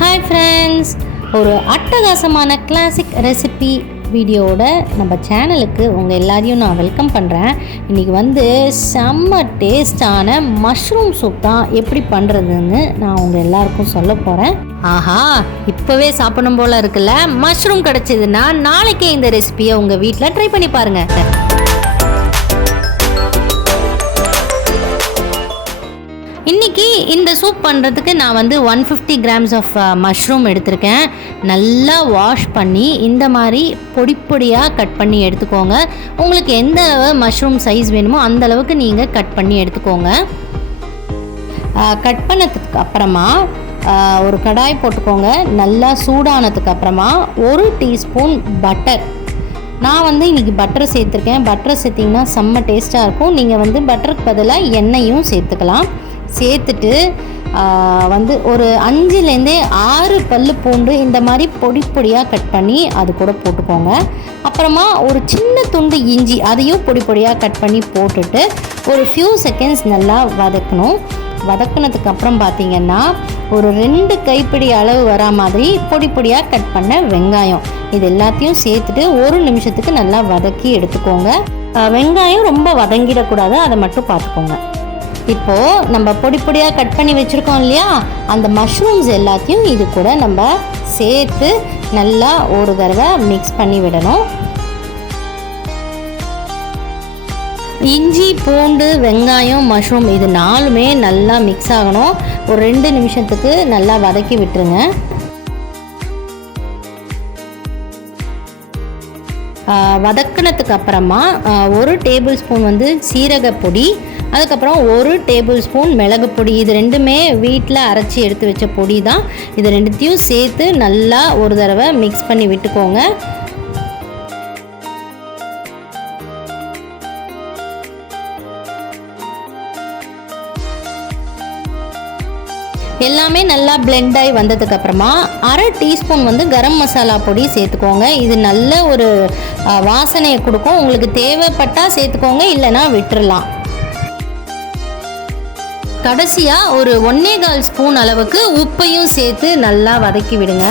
Hi friends, ஒரு அட்டகாசமான classic recipe வீடியோவோட நம்ம சேனலுக்கு உங்கள் எல்லாரையும் நான் வெல்கம் பண்ணுறேன். இன்றைக்கி வந்து செம்ம டேஸ்டான மஷ்ரூம் சூப் தான் எப்படி பண்ணுறதுன்னு நான் உங்கள் எல்லாருக்கும் சொல்ல போகிறேன். ஆஹா, இப்போவே சாப்பிடணும் போல் இருக்குல்ல. மஷ்ரூம் கிடச்சிதுன்னா நாளைக்கே இந்த ரெசிபியை உங்கள் வீட்டில் ட்ரை பண்ணி பாருங்கள். இன்றைக்கி இந்த சூப் பண்ணுறதுக்கு நான் வந்து 150 கிராம்ஸ் ஆஃப் மஷ்ரூம் எடுத்திருக்கேன். நல்லா வாஷ் பண்ணி இந்த மாதிரி பொடி பொடியாக கட் பண்ணி எடுத்துக்கோங்க. உங்களுக்கு எந்த மஷ்ரூம் சைஸ் வேணுமோ அந்த அளவுக்கு நீங்கள் கட் பண்ணி எடுத்துக்கோங்க. கட் பண்ணதுக்கு அப்புறமா ஒரு கடாய் போட்டுக்கோங்க. நல்லா சூடானதுக்கு அப்புறமா 1 டீஸ்பூன் பட்டர். நான் வந்து இன்றைக்கி பட்டர் சேர்த்துருக்கேன். பட்டர் சேர்த்திங்கன்னா செம்ம டேஸ்ட்டாக இருக்கும். நீங்கள் வந்து பட்டருக்கு பதிலாக எண்ணெயும் சேர்த்துக்கலாம். சேர்த்துட்டு வந்து ஒரு 5லேருந்தே 6 பல்லு பூண்டு இந்த மாதிரி பொடி பொடியாக கட் பண்ணி அது கூட போட்டுக்கோங்க. அப்புறமா ஒரு சின்ன துண்டு இஞ்சி அதையும் பொடி பொடியாக கட் பண்ணி போட்டுட்டு ஒரு ஃபியூ செகண்ட்ஸ் நல்லா வதக்கணும். வதக்கினதுக்கு அப்புறம் பார்த்திங்கன்னா ஒரு 2 கைப்பிடி அளவு வரா மாதிரி பொடி பொடியாக கட் பண்ண வெங்காயம் இது எல்லாத்தையும் சேர்த்துட்டு 1 நிமிஷத்துக்கு நல்லா வதக்கி எடுத்துக்கோங்க. வெங்காயம் ரொம்ப வதங்கிடக்கூடாது, அதை மட்டும் பார்த்துக்கோங்க. இப்போது நம்ம பொடி பொடியாக கட் பண்ணி வச்சுருக்கோம் இல்லையா, அந்த மஷ்ரூம்ஸ் எல்லாத்தையும் இது கூட நம்ம சேர்த்து நல்லா ஒரு தடவை மிக்ஸ் பண்ணி விடணும். இஞ்சி, பூண்டு, வெங்காயம், மஷ்ரூம் இது 4மே நல்லா மிக்ஸ் ஆகணும். ஒரு 2 நிமிஷத்துக்கு நல்லா வதக்கி விட்டுருங்க. வதக்கினதுக்கு அப்புறமா 1 டேபிள் ஸ்பூன் வந்து சீரகப்பொடி, அதுக்கப்புறம் 1 டேபிள் ஸ்பூன் மிளகு பொடி. இது 2மே வீட்டில் அரைச்சி எடுத்து வச்ச பொடி தான். இது 2த்தையும் சேர்த்து நல்லா ஒரு தடவை மிக்ஸ் பண்ணி விட்டுக்கோங்க. எல்லாமே நல்லா பிளெண்ட் ஆகி வந்ததுக்கப்புறமா 1/2 டீஸ்பூன் வந்து கரம் மசாலா பொடி சேர்த்துக்கோங்க. இது நல்ல ஒரு வாசனையை கொடுக்கும். உங்களுக்கு தேவைப்பட்டால் சேர்த்துக்கோங்க, இல்லைன்னா விட்டுறலாம். கடைசியாக ஒரு 1.25 ஸ்பூன் அளவுக்கு உப்பையும் சேர்த்து நல்லா வதக்கி விடுங்க.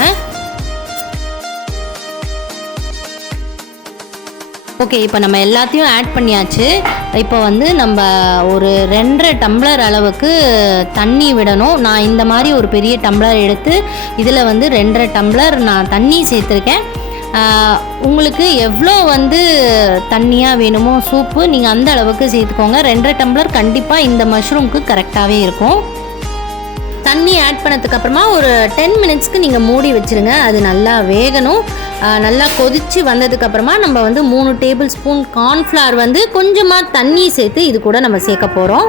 ஓகே, இப்போ நம்ம எல்லாத்தையும் ஆட் பண்ணியாச்சு. இப்போ வந்து நம்ம ஒரு 2.5 டம்ளர் அளவுக்கு தண்ணி விடணும். நான் இந்த மாதிரி ஒரு பெரிய டம்ளர் எடுத்து இதில் வந்து 2.5 டம்ளர் நான் தண்ணி சேர்த்துருக்கேன். உங்களுக்கு எவ்வளோ வந்து தண்ணியாக வேணுமோ சூப்பு நீங்கள் அந்த அளவுக்கு சேர்த்துக்கோங்க. 2.5 டம்ளர் கண்டிப்பாக இந்த மஷ்ரூம்க்கு கரெக்டாகவே இருக்கும். தண்ணி ஆட் பண்ணதுக்கப்புறமா ஒரு 10 மினிட்ஸ்க்கு நீங்கள் மூடி வச்சுருங்க. அது நல்லா வேகணும். நல்லா கொதித்து வந்ததுக்கப்புறமா நம்ம வந்து 3 டேபிள் ஸ்பூன் கார்ன்ஃப்ளவர் வந்து கொஞ்சமாக தண்ணி சேர்த்து இது கூட நம்ம சேர்க்க போகிறோம்.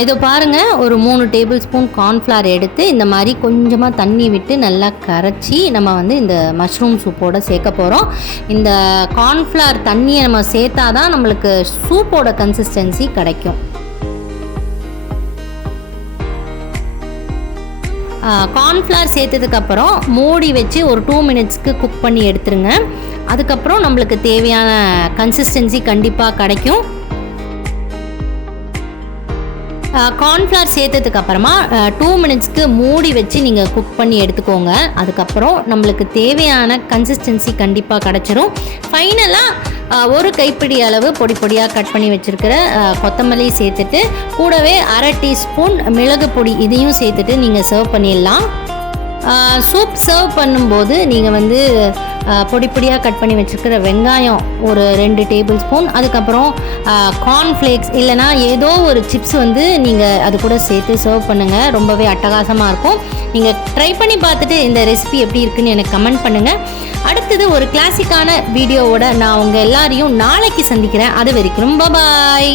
இதை பாருங்கள், ஒரு 3 டேபிள் ஸ்பூன் கார்ன்ஃப்ளவர் எடுத்து இந்த மாதிரி கொஞ்சமாக தண்ணி விட்டு நல்லா கரைச்சி நம்ம வந்து இந்த மஷ்ரூம் சூப்போடு சேர்க்க போகிறோம். இந்த கார்ன்ஃப்ளவர் தண்ணியை நம்ம சேர்த்தா தான் நம்மளுக்கு சூப்போட கன்சிஸ்டன்சி கிடைக்கும். கார்ன்ஃப்ளவர் சேர்த்ததுக்கப்புறம் மூடி வச்சு ஒரு 2 மினிட்ஸ்க்கு குக் பண்ணி எடுத்துருங்க. அதுக்கப்புறம் நம்மளுக்கு தேவையான கன்சிஸ்டன்சி கண்டிப்பாக கிடைக்கும். கார்ன்ஃப்ளவர் சேர்த்ததுக்கப்புறமா 2 மினிட்ஸ்க்கு மூடி வச்சு நீங்கள் குக் பண்ணி எடுத்துக்கோங்க. அதுக்கப்புறம் நம்மளுக்கு தேவையான கன்சிஸ்டன்சி கண்டிப்பாக கிடச்சிரும். ஃபைனலாக 1 கைப்பிடி அளவு பொடி பொடியாக கட் பண்ணி வச்சுருக்கிற கொத்தமல்லி சேர்த்துட்டு கூடவே 1/2 டீஸ்பூன் மிளகு பொடி இதையும் சேர்த்துட்டு நீங்கள் சர்வ் பண்ணிடலாம். சூப் சர்வ் பண்ணும்போது நீங்கள் வந்து பொடி பொடியாக கட் பண்ணி வச்சுருக்கிற வெங்காயம் ஒரு 2 டேபிள் ஸ்பூன், அதுக்கப்புறம் கார்ன்ஃப்ளேக்ஸ் இல்லைனா ஏதோ ஒரு சிப்ஸ் வந்து நீங்கள் அது கூட சேர்த்து சர்வ் பண்ணுங்கள். ரொம்பவே அட்டகாசமாக இருக்கும். நீங்கள் ட்ரை பண்ணி பார்த்துட்டு இந்த ரெசிபி எப்படி இருக்குன்னு எனக்கு கமெண்ட் பண்ணுங்கள். அடுத்தது ஒரு கிளாசிக்கான வீடியோவோட நான் உங்கள் எல்லாரையும் நாளைக்கு சந்திக்கிறேன். அது வரைக்கும் பாய்.